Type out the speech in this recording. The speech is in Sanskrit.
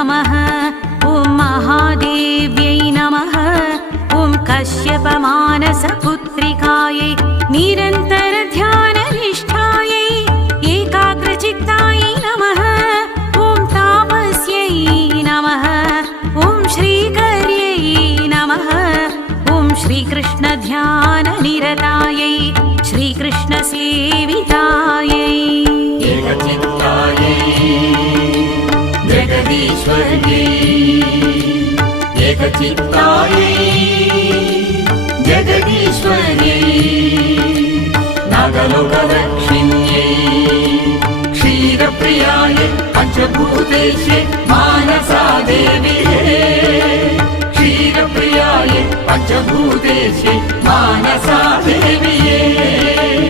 नमः। ॐ महादेव्यै नमः। ॐ कश्यपमानसपुत्रिकायै निरन्तरध्याननिष्ठायै एकाग्रचित्तायै नमः। ॐ तापस्यै नमः। ॐ श्रीकर्यै नमः। ॐ श्रीकृष्णध्याननिरतायै श्रीकृष्णसेवितायै एकचित्तायै जगदीश्वर्यै एकचित्तायै जगदीश्वर्यै नागलोकदक्षिण्यै क्षीरप्रियायै पञ्चभूतेशे मानसा देव्यै क्षीरप्रियायै पञ्चभूतेशे मानसा देव्यै।